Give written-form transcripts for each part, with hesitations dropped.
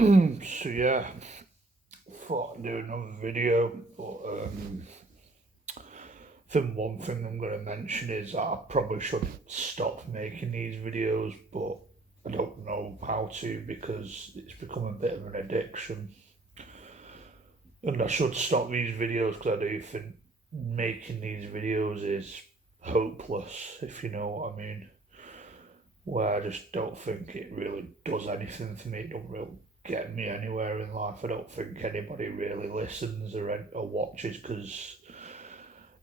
So yeah, thought I'd do another video, but I think one thing I'm going to mention is that I probably should stop making these videos, but I don't know how to because it's become a bit of an addiction. And I should stop these videos because I do think making these videos is hopeless, if you know what I mean. Where I just don't think it really does anything for me. It don't really get me anywhere in life. I don't think anybody really listens or watches because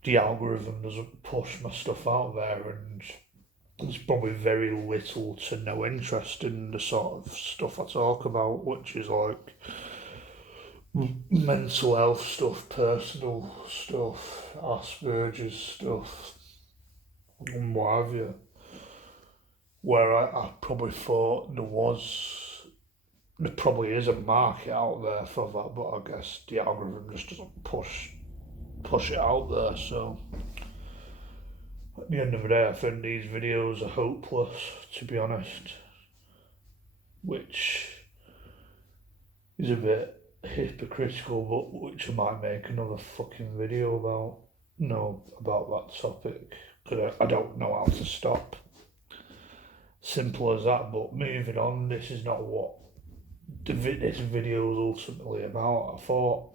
the algorithm doesn't push my stuff out there, and there's probably very little to no interest in the sort of stuff I talk about, which is like mental health stuff, personal stuff, Asperger's stuff, and what have you. Where I probably thought there probably is a market out there for that, but I guess the algorithm just doesn't push it out there. So at the end of the day, I think these videos are hopeless, to be honest, which is a bit hypocritical, but which I might make another fucking video about. No, about that topic, because I don't know how to stop. Simple as that. But moving on, this is not what this video is ultimately about. I thought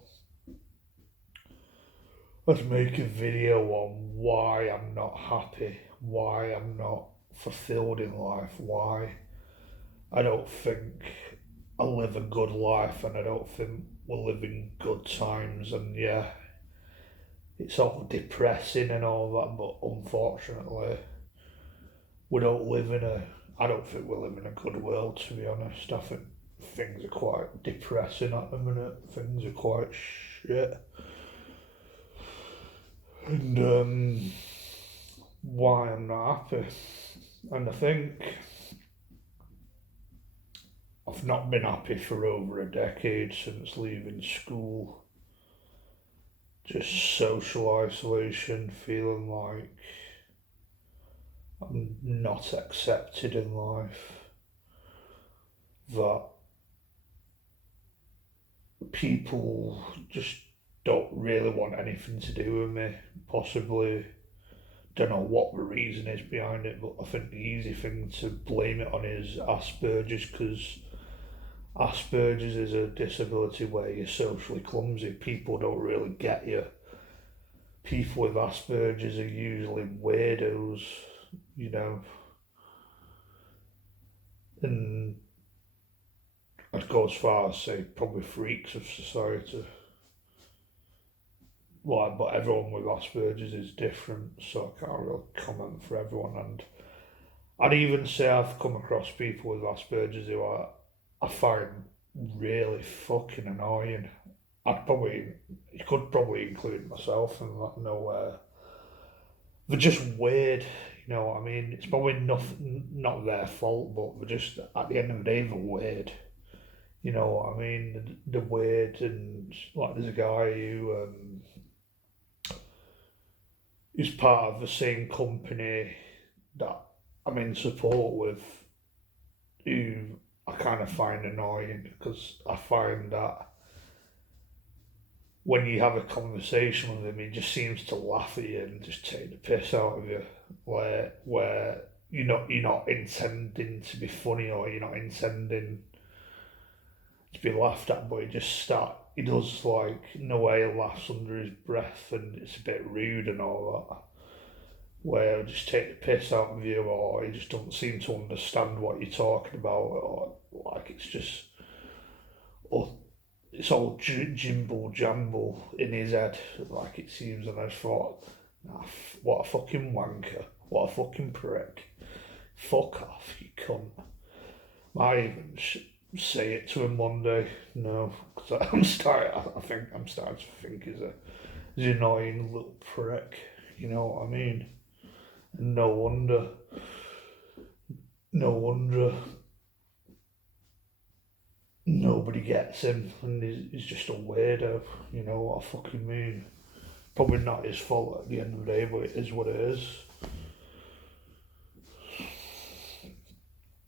let's make a video on why I'm not happy, why I'm not fulfilled in life, why I don't think I live a good life, and I don't think we're living good times. And yeah, it's all depressing and all that, but unfortunately, we don't live in a. I don't think we live in a good world, to be honest. I think things are quite depressing at the minute. Things are quite shit. And why I'm not happy. And I think I've not been happy for over a decade since leaving school. Just social isolation, feeling like I'm not accepted in life, that people just don't really want anything to do with me. Possibly, don't know what the reason is behind it, but I think the easy thing to blame it on is Asperger's, because Asperger's is a disability where you're socially clumsy. People don't really get you. People with Asperger's are usually weirdos, you know, and I'd go as far as say probably freaks of society. Like, but everyone with Asperger's is different, so I can't really comment for everyone. And I'd even say I've come across people with Asperger's who I find really fucking annoying. You could probably include myself in that, nowhere. They're just weird, you know what I mean? It's probably not their fault, but they're just, at the end of the day, they're weird. You know what I mean? They're weird, and like there's a guy who's part of the same company that I'm in support with, who I kind of find annoying because I find that when you have a conversation with him, he just seems to laugh at you and just take the piss out of you. Where you're not intending to be funny, or you're not intending to be laughed at, but he does like no way he laughs under his breath, and it's a bit rude and all that. Where he'll just take the piss out of you, or he just doesn't seem to understand what you're talking about, or like it's just, or it's all jimble jamble in his head, like it seems. And I just thought, nah, what a fucking wanker, what a fucking prick, fuck off, you cunt. I even say it to him one day, no, because I think I'm starting to think he's an annoying little prick, you know what I mean? And no wonder nobody gets him, and he's just a weirdo. You know what I fucking mean? Probably not his fault at the end of the day, but it is what it is.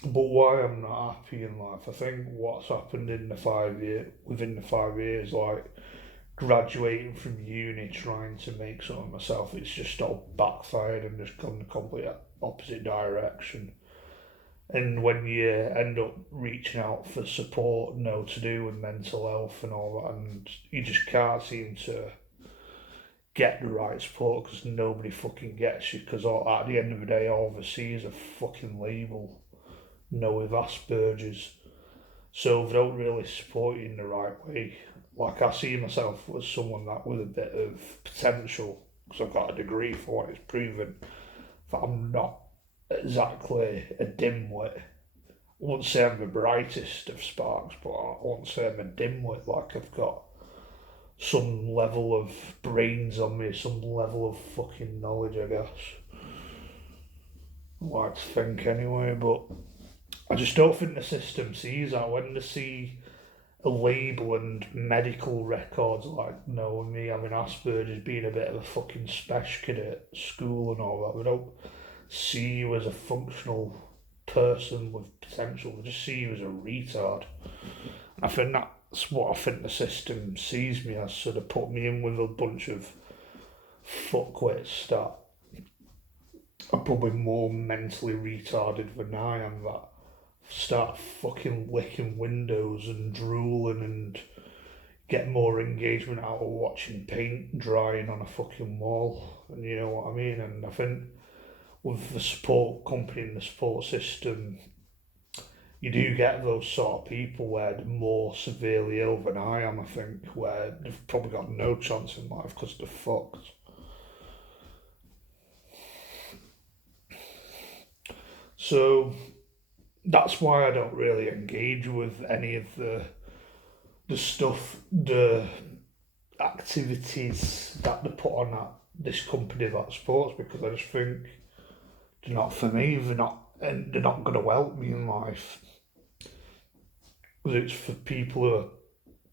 But why I'm not happy in life, I think what's happened within the 5 years, like graduating from uni, trying to make something of myself, it's just all backfired and just gone the complete opposite direction. And when you end up reaching out for support, to do with mental health and all that, and you just can't seem to get the right support because nobody fucking gets you. Because at the end of the day, all they see is a fucking label, with Asperger's. So they don't really support you in the right way. Like, I see myself as someone that with a bit of potential, because I've got a degree for what it's proven that I'm not exactly a dimwit. I wouldn't say I'm the brightest of sparks, but I wouldn't say I'm a dimwit. Like, I've got some level of brains on me, some level of fucking knowledge, I guess. I like to think anyway, but I just don't think the system sees that. When they see a label and medical records like me having Asperger's, being a bit of a fucking special kid at school and all that, they don't see you as a functional person with potential. They just see you as a retard. I think that's what I think the system sees me as. So they put me in with a bunch of fuckwits that are probably more mentally retarded than I am, that start fucking licking windows and drooling and get more engagement out of watching paint drying on a fucking wall. And you know what I mean? And I think with the support company and the support system, you do get those sort of people where they're more severely ill than I am, I think, where they've probably got no chance in life because they're fucked. So that's why I don't really engage with any of the stuff, the activities that they put on this company that supports, because I just think they're not for me. They're not going to help me in life. It's for people who are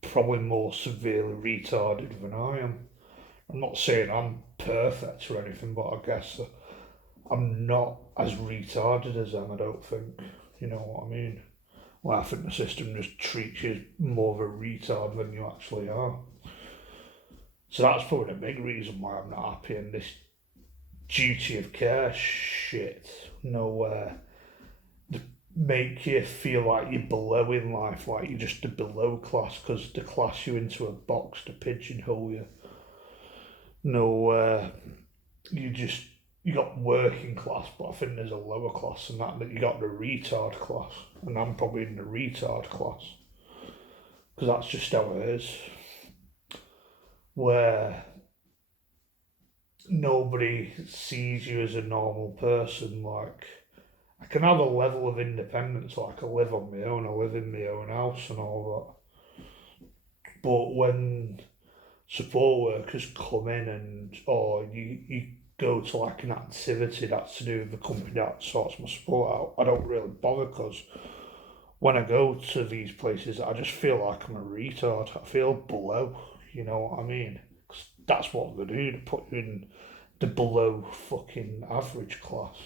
probably more severely retarded than I am. I'm not saying I'm perfect or anything, but I guess I'm not as retarded as them, I don't think. You know what I mean? Well, I think the system just treats you as more of a retard than you actually are. So that's probably the big reason why I'm not happy in this duty of care shit. Where they make you feel like you're below in life, like you're just a below class because they class you into a box to pigeonhole you. You got working class, but I think there's a lower class than that you got the retard class, and I'm probably in the retard class because that's just how it is, where nobody sees you as a normal person. Like, I can have a level of independence, like I live on my own, I live in my own house and all that, but when support workers come in or you go to like an activity that's to do with the company that sorts my support out, I don't really bother because when I go to these places, I just feel like I'm a retard. I feel below, you know what I mean? 'Cause that's what they do, they put you in the below fucking average class.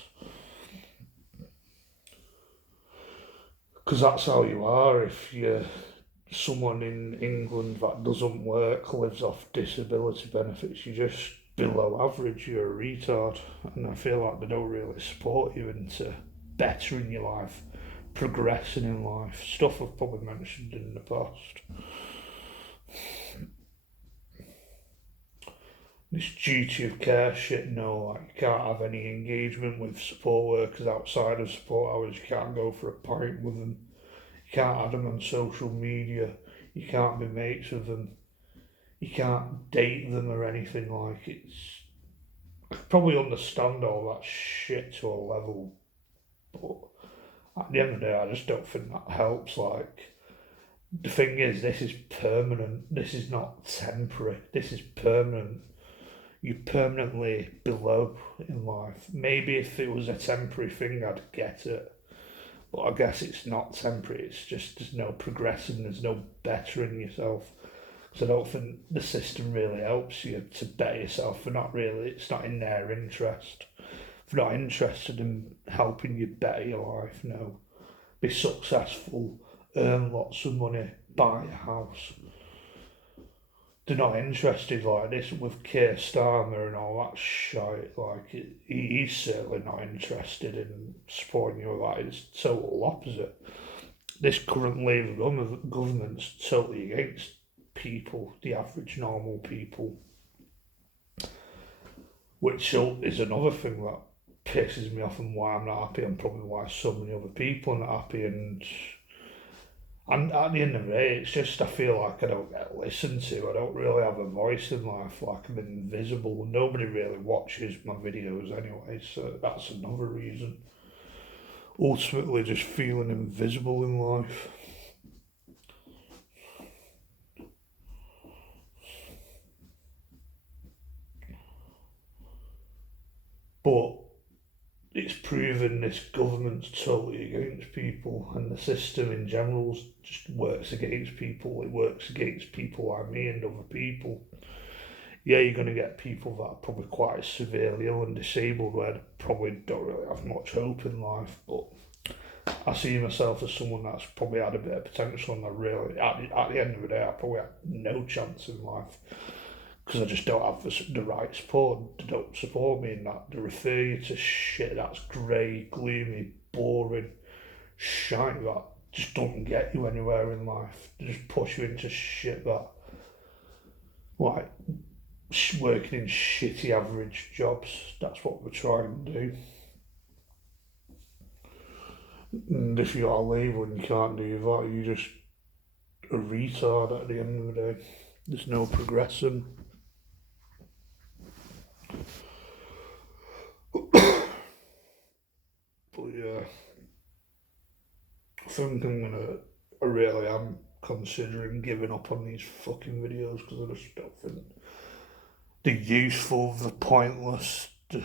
Because that's how you are if you're someone in England that doesn't work, lives off disability benefits, you're just below average, you're a retard. And I feel like they don't really support you into bettering your life, progressing in life, stuff I've probably mentioned in the past. This duty of care shit, like you can't have any engagement with support workers outside of support hours, you can't go for a pint with them, you can't add them on social media, you can't be mates with them, you can't date them or anything. Like, I could probably understand all that shit to a level, but at the end of the day, I just don't think that helps. Like, the thing is, this is permanent, this is not temporary, this is permanent. You're permanently below in life. Maybe if it was a temporary thing, I'd get it. But I guess it's not temporary, it's just there's no progressing, there's no bettering yourself. So I don't think the system really helps you to better yourself. It's not in their interest. They're not interested in helping you better your life, no. be successful, earn lots of money, buy a house. They're not interested like this with Keir Starmer and all that shit. Like, he's certainly not interested in supporting you. Like, it's total opposite. This current Labour government's totally against people, the average normal people, which is another thing that pisses me off and why I'm not happy, and probably why so many other people are not happy. And at the end of the day, it's just I feel like I don't get listened to. I don't really have a voice in life. Like, I'm invisible. Nobody really watches my videos anyway, so that's another reason. Ultimately, just feeling invisible in life. But it's proven this government's totally against people, and the system in general just works against people. It works against people like me and other people. Yeah, you're going to get people that are probably quite severely ill and disabled where they probably don't really have much hope in life, but I see myself as someone that's probably had a bit of potential, and I really, at the end of the day, I probably had no chance in life because I just don't have the right support. They don't support me in that. They refer you to shit that's grey, gloomy, boring, shite that just doesn't get you anywhere in life. They just push you into shit that, like, working in shitty average jobs. That's what we're trying to do. And if you're a label and you can't do that, you're just a retard at the end of the day. There's no progressing. But yeah, I think I really am considering giving up on these fucking videos because I just don't think they're useful, they're pointless, they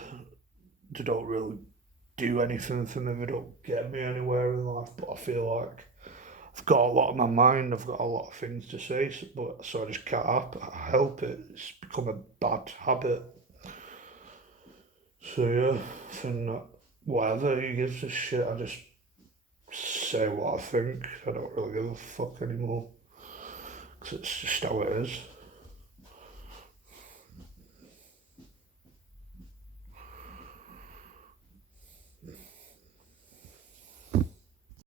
don't really do anything for me, they don't get me anywhere in life. But I feel like I've got a lot on my mind, I've got a lot of things to say, so I just can't help it. It's become a bad habit. So yeah, I think that whatever he gives a shit, I just say what I think. I don't really give a fuck anymore because it's just how it is.